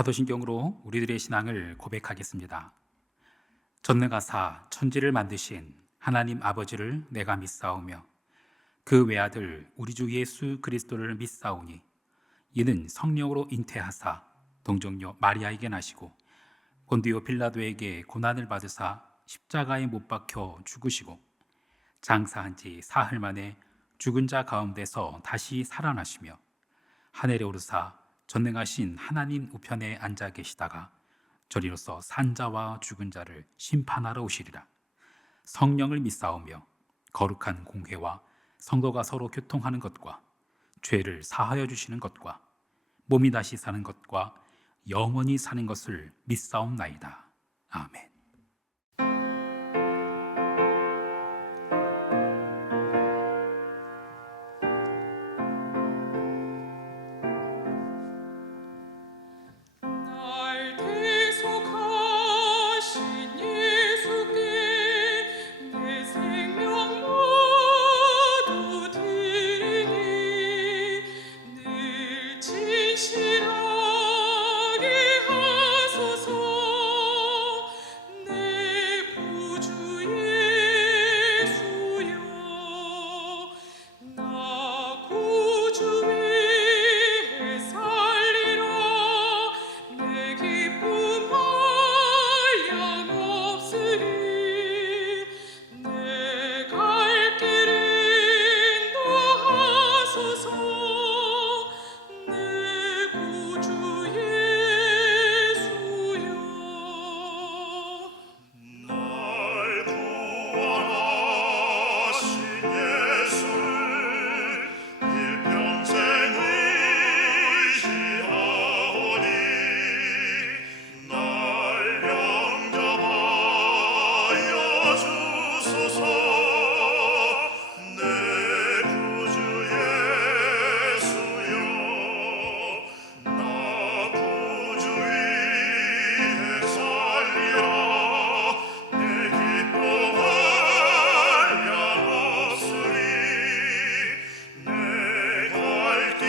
사도신경으로 우리들의 신앙을 고백하겠습니다. 전능하사 천지를 만드신 하나님 아버지를 내가 믿사오며 그 외아들 우리 주 예수 그리스도를 믿사오니 이는 성령으로 잉태하사 동정녀 마리아에게 나시고 본디오 빌라도에게 고난을 받으사 십자가에 못 박혀 죽으시고 장사한 지 사흘 만에 죽은 자 가운데서 다시 살아나시며 하늘에 오르사 전능하신 하나님 우편에 앉아 계시다가 저리로서 산자와 죽은 자를 심판하러 오시리라. 성령을 믿사오며 거룩한 공회와 성도가 서로 교통하는 것과 죄를 사하여 주시는 것과 몸이 다시 사는 것과 영원히 사는 것을 믿사옵나이다. 아멘. 날 대속하신 예수께 내 생명 모두 드리니 늘 진실하게 하소서. 내 구주 예수여, 나 구주 위에 살리라. 내 기쁨 한량없으리. 내 갈 길을 인도하소서. 내 구주 예수여. 날 구원하신 예수를 일평생 의지하오니 날 영접하여 주소서. 내 구주 예수여, 나 구주 위에 살리라. 내 기쁨 한량없으리. 내 갈 길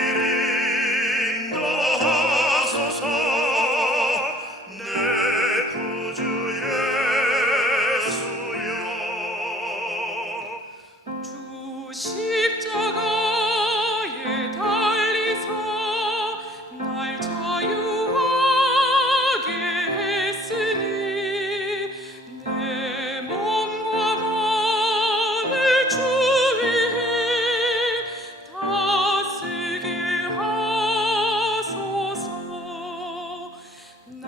인도하소서. 내 구주 예수여. 주 십자가에 달리사 날 자유하게 했으니 내 몸과 마음을 주 위에 다스게 하소서. 나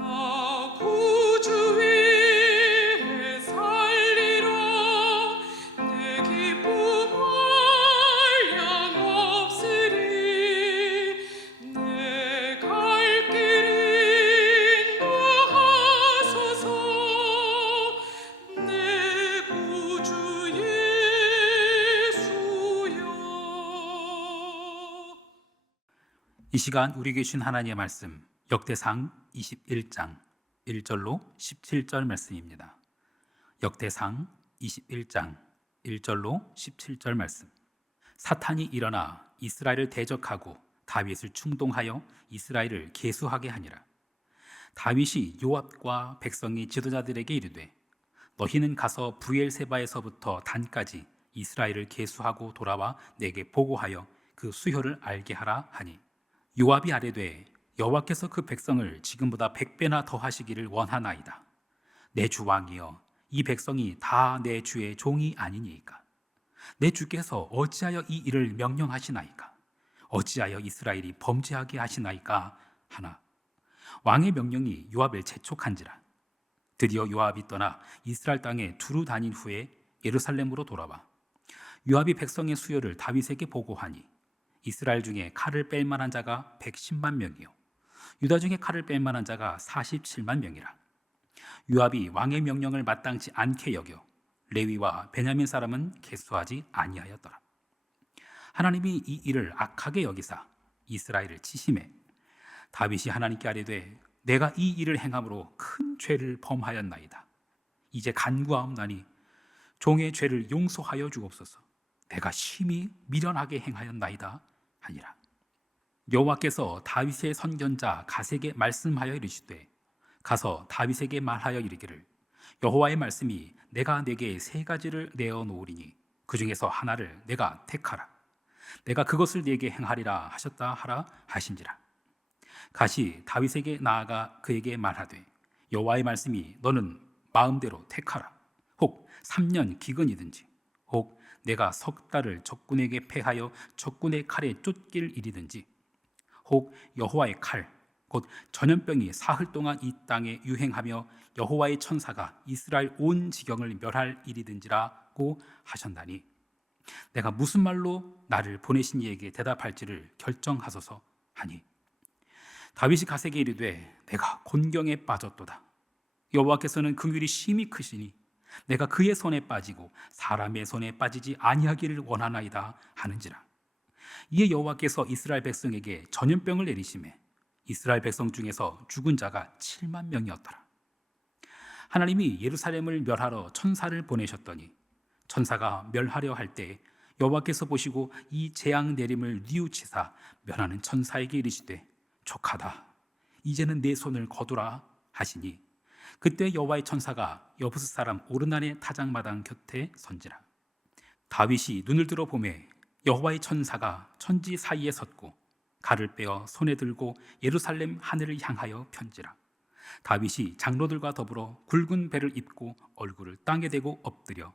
구주 위에 살리라. 내 기쁨 한량없으리. 내 갈 길 인도하소서. 내 구주 예수여. 이 시간 우리에게 주신 하나님의 말씀 역대상 21장 1절로 17절 말씀입니다. 역대상 21장 1절로 17절 말씀. 사탄이 일어나 이스라엘을 대적하고 다윗을 충동하여 이스라엘을 계수하게 하니라. 다윗이 요압과 백성이 지도자들에게 이르되 너희는 가서 브엘세바에서부터 단까지 이스라엘을 계수하고 돌아와 내게 보고하여 그 수효를 알게 하라 하니 요압이 아뢰되 여호와께서 그 백성을 지금보다 100배나 더 하시기를 원하나이다. 내 주 왕이여, 이 백성이 다 내 주의 종이 아니니이까. 내 주께서 어찌하여 이 일을 명령하시나이까? 어찌하여 이스라엘이 범죄하게 하시나이까? 하나 왕의 명령이 요압을 재촉한지라. 드디어 요압이 떠나 이스라엘 땅에 두루 다닌 후에 예루살렘으로 돌아와 요압이 백성의 수요를 다윗에게 보고하니 이스라엘 중에 칼을 뺄 만한 자가 110만 명이요 유다 중에 칼을 뺄 만한 자가 47만 명이라. 요압이 왕의 명령을 마땅치 않게 여겨 레위와 베냐민 사람은 계수하지 아니하였더라. 하나님이 이 일을 악하게 여기사 이스라엘을 치심해 다윗이 하나님께 아뢰되 내가 이 일을 행함으로 큰 죄를 범하였나이다. 이제 간구하옵나니 종의 죄를 용서하여 주옵소서. 내가 심히 미련하게 행하였나이다 하니라. 여호와께서 다윗의 선견자 갓에게 말씀하여 이르시되 가서 다윗에게 말하여 이르기를 여호와의 말씀이 내가 네게 세 가지를 내어 놓으리니 그 중에서 하나를 내가 택하라. 내가 그것을 네게 행하리라 하셨다 하라 하신지라. 갓이 다윗에게 나아가 그에게 말하되 여호와의 말씀이 너는 마음대로 택하라. 혹 3년 기근이든지 혹 내가 석 달을 적군에게 패하여 적군의 칼에 쫓길 일이든지 혹 여호와의 칼 곧 전염병이 사흘 동안 이 땅에 유행하며 여호와의 천사가 이스라엘 온 지경을 멸할 일이든지라고 하셨나니 내가 무슨 말로 나를 보내신 이에게 대답할지를 결정하소서 하니 다윗이 갓에게 이르되 내가 곤경에 빠졌도다. 여호와께서는 긍휼이 심히 크시니 내가 그의 손에 빠지고 사람의 손에 빠지지 아니하기를 원하나이다 하는지라. 이에 여호와께서 이스라엘 백성에게 전염병을 내리시매 이스라엘 백성 중에서 죽은 자가 7만 명이었더라. 하나님이 예루살렘을 멸하러 천사를 보내셨더니 천사가 멸하려 할 때 여호와께서 보시고 이 재앙 내림을 뉘우치사 멸하는 천사에게 이르시되 족하다. 이제는 내 손을 거두라 하시니 그때 여호와의 천사가 여부스 사람 오르난의 타작마당 곁에 선지라. 다윗이 눈을 들어 보매 여호와의 천사가 천지 사이에 섰고 칼을 빼어 손에 들고 예루살렘 하늘을 향하여 편지라. 다윗이 장로들과 더불어 굵은 배를 입고 얼굴을 땅에 대고 엎드려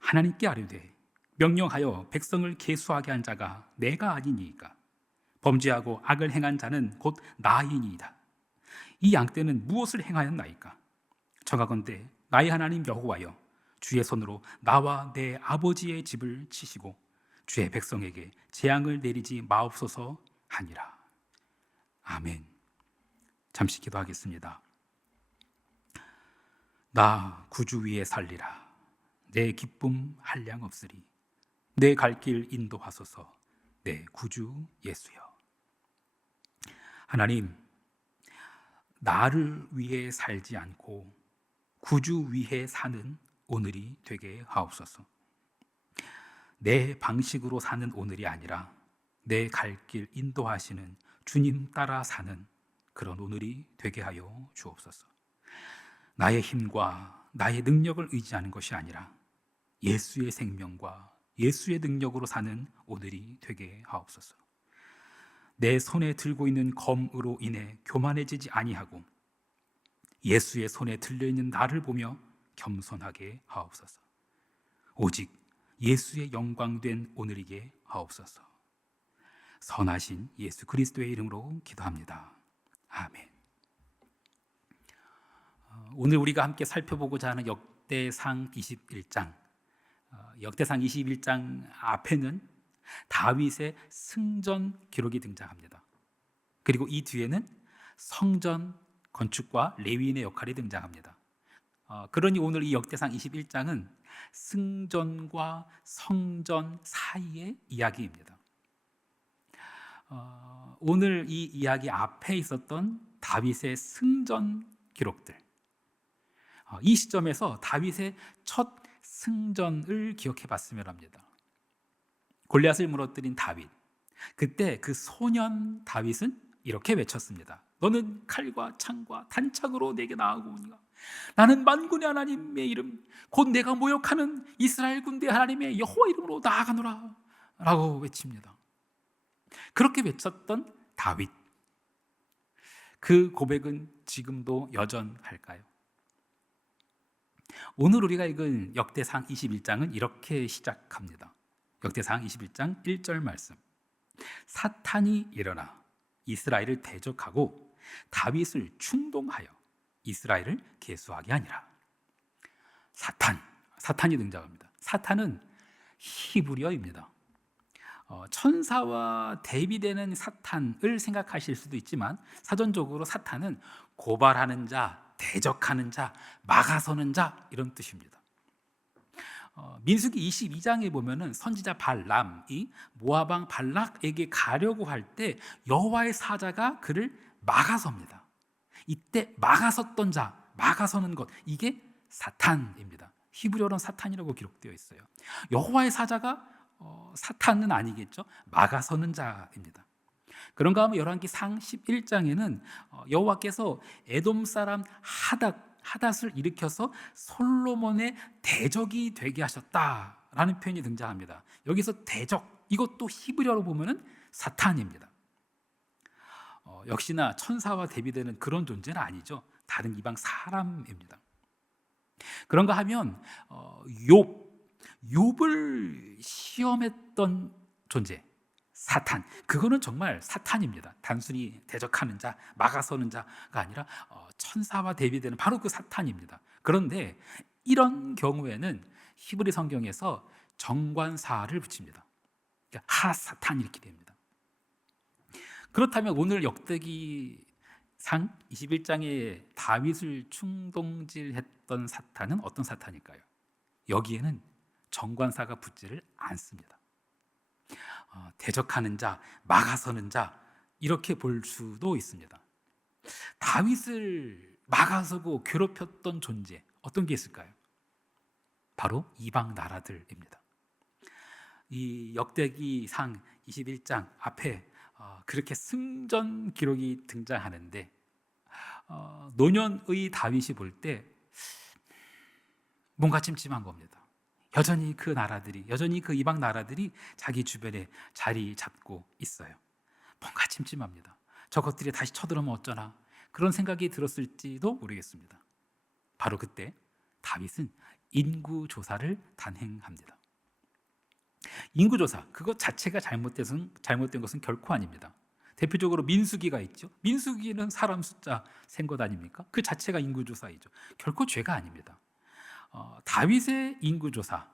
하나님께 아뢰되 명령하여 백성을 계수하게 한 자가 내가 아니니이까 범죄하고 악을 행한 자는 곧 나이니이다. 이 양떼는 무엇을 행하였나이까? 청하건대 나의 하나님 여호와여 주의 손으로 나와 내 아버지의 집을 치시고 주의 백성에게 재앙을 내리지 마옵소서 하니라. 아멘. 잠시 기도하겠습니다. 나 구주 위에 살리라. 내 기쁨 한량 없으리. 내 갈 길 인도하소서. 내 구주 예수여. 하나님, 나를 위해 살지 않고 구주 위해 사는 오늘이 되게 하옵소서. 내 방식으로 사는 오늘이 아니라 내 갈 길 인도하시는 주님 따라 사는 그런 오늘이 되게 하여 주옵소서. 나의 힘과 나의 능력을 의지하는 것이 아니라 예수의 생명과 예수의 능력으로 사는 오늘이 되게 하옵소서. 내 손에 들고 있는 검으로 인해 교만해지지 아니하고 예수의 손에 들려있는 나를 보며 겸손하게 하옵소서. 오직 예수의 영광된 오늘이게 하옵소서. 선하신 예수 그리스도의 이름으로 기도합니다. 아멘. 오늘 우리가 함께 살펴보고자 하는 역대상 21장, 역대상 21장 앞에는 다윗의 승전 기록이 등장합니다. 그리고 이 뒤에는 성전 건축과 레위인의 역할이 등장합니다. 그러니 오늘 이 역대상 21장은 승전과 성전 사이의 이야기입니다. 오늘 이 이야기 앞에 있었던 다윗의 승전 기록들, 이 시점에서 다윗의 첫 승전을 기억해 봤으면 합니다. 골리앗을 무너뜨린 다윗, 그때 그 소년 다윗은 이렇게 외쳤습니다. 너는 칼과 창과 단창으로 내게 나아오고 오니가 나는 만군의 하나님의 이름 곧 내가 모욕하는 이스라엘 군대 하나님의 여호와 이름으로 나아가노라 라고 외칩니다. 그렇게 외쳤던 다윗, 그 고백은 지금도 여전할까요? 오늘 우리가 읽은 역대상 21장은 이렇게 시작합니다. 역대상 21장 1절 말씀. 사탄이 일어나 이스라엘을 대적하고 다윗을 충동하여 이스라엘을 계수하게 하니라. 사탄이 등장합니다. 사탄은 히브리어입니다. 천사와 대비되는 사탄을 생각하실 수도 있지만 사전적으로 사탄은 고발하는 자, 대적하는 자, 막아서는 자 이런 뜻입니다. 민수기 22장에 보면은 선지자 발람이 모압 왕 발락에게 가려고 할 때 여호와의 사자가 그를 막아섭니다. 이때 막아섰던 자, 막아서는 것, 이게 사탄입니다. 히브리어로는 사탄이라고 기록되어 있어요. 여호와의 사자가 사탄은 아니겠죠. 막아서는 자입니다. 그런가 하면 열왕기상 11장에는 여호와께서 에돔 사람 하닷을 일으켜서 솔로몬의 대적이 되게 하셨다라는 표현이 등장합니다. 여기서 대적, 이것도 히브리어로 보면은 사탄입니다. 역시나 천사와 대비되는 그런 존재는 아니죠. 다른 이방 사람입니다. 그런가 하면 욥을 시험했던 존재 사탄, 그거는 정말 사탄입니다. 단순히 대적하는 자, 막아서는 자가 아니라 천사와 대비되는 바로 그 사탄입니다. 그런데 이런 경우에는 히브리 성경에서 정관사를 붙입니다. 그러니까 하사탄 이렇게 됩니다. 그렇다면 오늘 역대기상 21장에 다윗을 충동질했던 사탄은 어떤 사탄일까요? 여기에는 정관사가 붙지를 않습니다. 대적하는 자, 막아서는 자, 이렇게 볼 수도 있습니다. 다윗을 막아서고 괴롭혔던 존재, 어떤 게 있을까요? 바로 이방 나라들입니다. 이 역대기상 21장 앞에 그렇게 승전 기록이 등장하는데 노년의 다윗이 볼 때 뭔가 찜찜한 겁니다. 여전히 그 나라들이, 여전히 그 이방 나라들이 자기 주변에 자리 잡고 있어요. 뭔가 찜찜합니다. 저것들이 다시 쳐들어오면 어쩌나, 그런 생각이 들었을지도 모르겠습니다. 바로 그때 다윗은 인구조사를 단행합니다. 인구조사, 그것 자체가 잘못된 것은 결코 아닙니다. 대표적으로 민수기가 있죠. 민수기는 사람 숫자 센 것 아닙니까? 그 자체가 인구조사이죠. 결코 죄가 아닙니다. 다윗의 인구조사,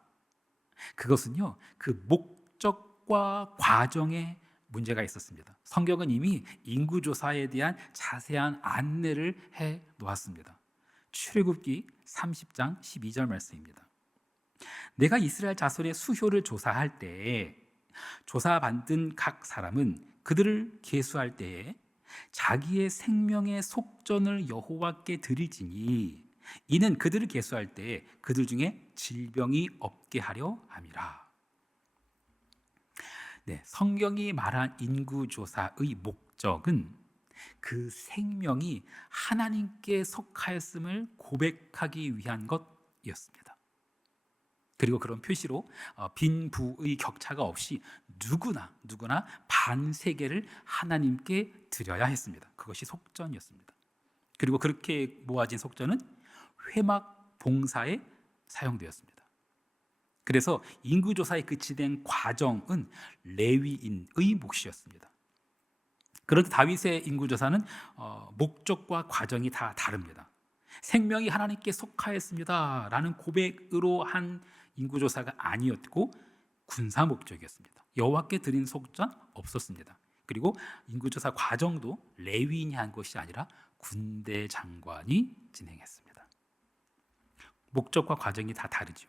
그것은요, 그 목적과 과정에 문제가 있었습니다. 성경은 이미 인구조사에 대한 자세한 안내를 해 놓았습니다. 출애굽기 30장 12절 말씀입니다. 내가 이스라엘 자손의 수효를 조사할 때에 조사받은 각 사람은 그들을 계수할 때에 자기의 생명의 속전을 여호와께 드릴지니 이는 그들을 계수할 때에 그들 중에 질병이 없게 하려 함이라. 네, 성경이 말한 인구조사의 목적은 그 생명이 하나님께 속하였음을 고백하기 위한 것이었습니다. 그리고 그런 표시로 빈부의 격차가 없이 누구나 반세계를 하나님께 드려야 했습니다. 그것이 속전이었습니다. 그리고 그렇게 모아진 속전은 회막 봉사에 사용되었습니다. 그래서 인구조사에 그치된 과정은 레위인의 몫이었습니다. 그런데 다윗의 인구조사는 목적과 과정이 다 다릅니다. 생명이 하나님께 속하였습니다 라는 고백으로 한 인구조사가 아니었고 군사 목적이었습니다. 여호와께 드린 속전 없었습니다. 그리고 인구조사 과정도 레위인이 한 것이 아니라 군대 장관이 진행했습니다. 목적과 과정이 다 다르죠.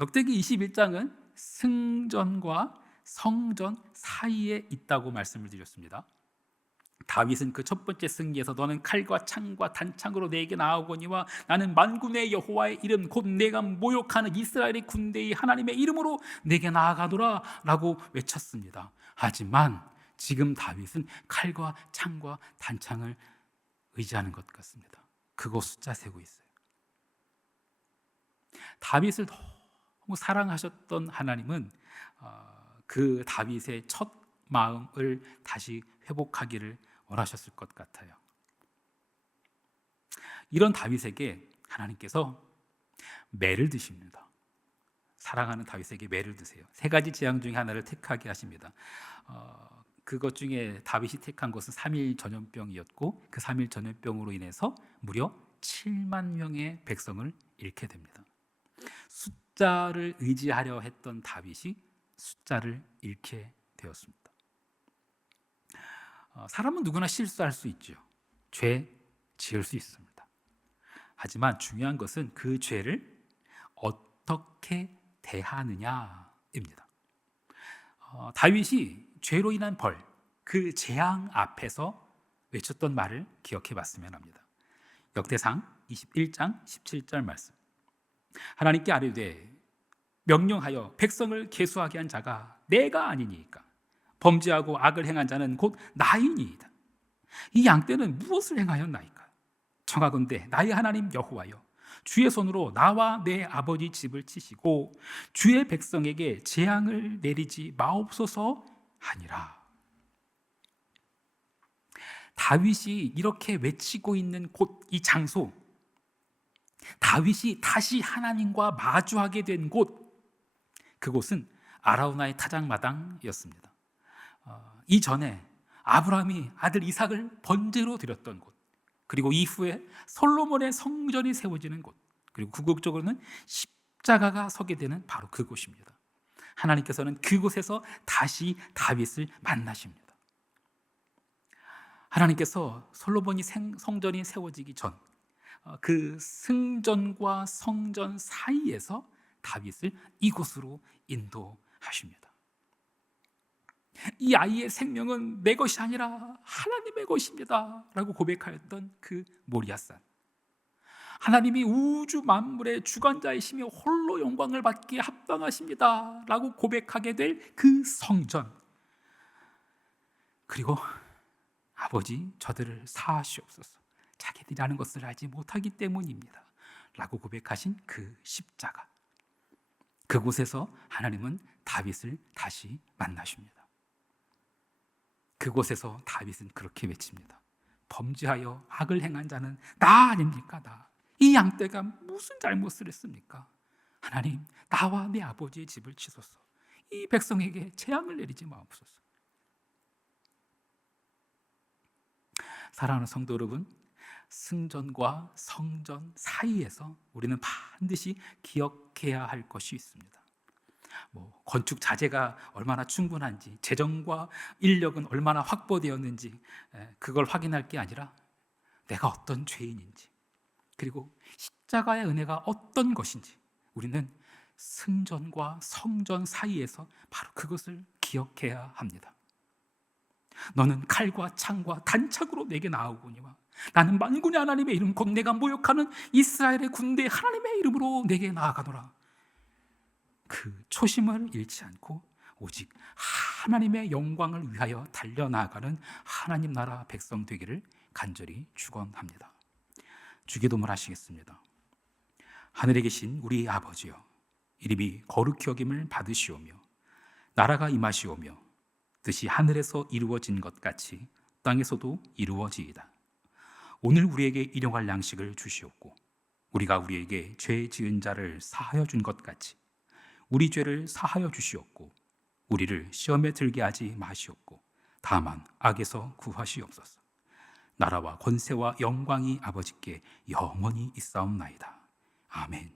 역대기 21장은 승전과 성전 사이에 있다고 말씀을 드렸습니다. 다윗은 그 첫 번째 승리에서 너는 칼과 창과 단창으로 내게 나아오거니와 나는 만군의 여호와의 이름 곧 내가 모욕하는 이스라엘의 군대의 하나님의 이름으로 내게 나아가노라 라고 외쳤습니다. 하지만 지금 다윗은 칼과 창과 단창을 의지하는 것 같습니다. 그거 숫자 세고 있어요. 다윗을 너무 사랑하셨던 하나님은 그 다윗의 첫 마음을 다시 회복하기를 원하셨을 것 같아요. 이런 다윗에게 하나님께서 매를 드십니다. 사랑하는 다윗에게 매를 드세요. 세 가지 재앙 중에 하나를 택하게 하십니다. 그것 중에 다윗이 택한 것은 3일 전염병이었고 그 3일 전염병으로 인해서 무려 7만 명의 백성을 잃게 됩니다. 숫자를 의지하려 했던 다윗이 숫자를 잃게 되었습니다. 사람은 누구나 실수할 수 있죠. 죄 지을 수 있습니다. 하지만 중요한 것은 그 죄를 어떻게 대하느냐입니다. 다윗이 죄로 인한 벌, 그 재앙 앞에서 외쳤던 말을 기억해 봤으면 합니다. 역대상 21장 17절 말씀. 하나님께 아뢰되 명령하여 백성을 계수하게 한 자가 내가 아니니까 범죄하고 악을 행한 자는 곧 나이니이다. 이 양떼는 무엇을 행하였나이까? 청하건대 나의 하나님 여호와여, 주의 손으로 나와 내 아버지 집을 치시고 주의 백성에게 재앙을 내리지 마옵소서 하니라. 다윗이 이렇게 외치고 있는 곳, 이 장소, 다윗이 다시 하나님과 마주하게 된 곳, 그곳은 아라우나의 타작마당이었습니다. 이전에 아브라함이 아들 이삭을 번제로 드렸던 곳, 그리고 이후에 솔로몬의 성전이 세워지는 곳, 그리고 궁극적으로는 십자가가 서게 되는 바로 그곳입니다. 하나님께서는 그곳에서 다시 다윗을 만나십니다. 하나님께서 솔로몬이 성전이 세워지기 전 그 승전과 성전 사이에서 다윗을 이곳으로 인도하십니다. 이 아이의 생명은 내 것이 아니라 하나님의 것입니다 라고 고백하였던 그 모리아산, 하나님이 우주 만물의 주관자이시며 홀로 영광을 받기에 합당하십니다 라고 고백하게 될 그 성전, 그리고 아버지 저들을 사하시옵소서, 자기들이 아는 것을 알지 못하기 때문입니다 라고 고백하신 그 십자가, 그곳에서 하나님은 다윗을 다시 만나십니다. 그곳에서 다윗은 그렇게 외칩니다. 범죄하여 악을 행한 자는 나 아닙니까? 나. 이 양떼가 무슨 잘못을 했습니까? 하나님, 나와 내 아버지의 집을 치소서. 이 백성에게 재앙을 내리지 마옵소서. 사랑하는 성도 여러분, 승전과 성전 사이에서 우리는 반드시 기억해야 할 것이 있습니다. 건축 자재가 얼마나 충분한지, 재정과 인력은 얼마나 확보되었는지, 그걸 확인할 게 아니라 내가 어떤 죄인인지, 그리고 십자가의 은혜가 어떤 것인지, 우리는 승전과 성전 사이에서 바로 그것을 기억해야 합니다. 너는 칼과 창과 단창으로 내게 나아오거니와 나는 만군의 하나님의 이름 곧 내가 모욕하는 이스라엘의 군대 하나님의 이름으로 내게 나아가노라. 그 초심을 잃지 않고 오직 하나님의 영광을 위하여 달려나가는 하나님 나라 백성 되기를 간절히 축원합니다. 주기도문 하시겠습니다. 하늘에 계신 우리 아버지여, 이름이 거룩히 여김을 받으시오며 나라가 임하시오며 뜻이 하늘에서 이루어진 것 같이 땅에서도 이루어지이다. 오늘 우리에게 일용할 양식을 주시옵고 우리가 우리에게 죄 지은 자를 사하여 준 것 같이 우리 죄를 사하여 주시옵고 우리를 시험에 들게 하지 마시옵고 다만 악에서 구하시옵소서. 나라와 권세와 영광이 아버지께 영원히 있사옵나이다. 아멘.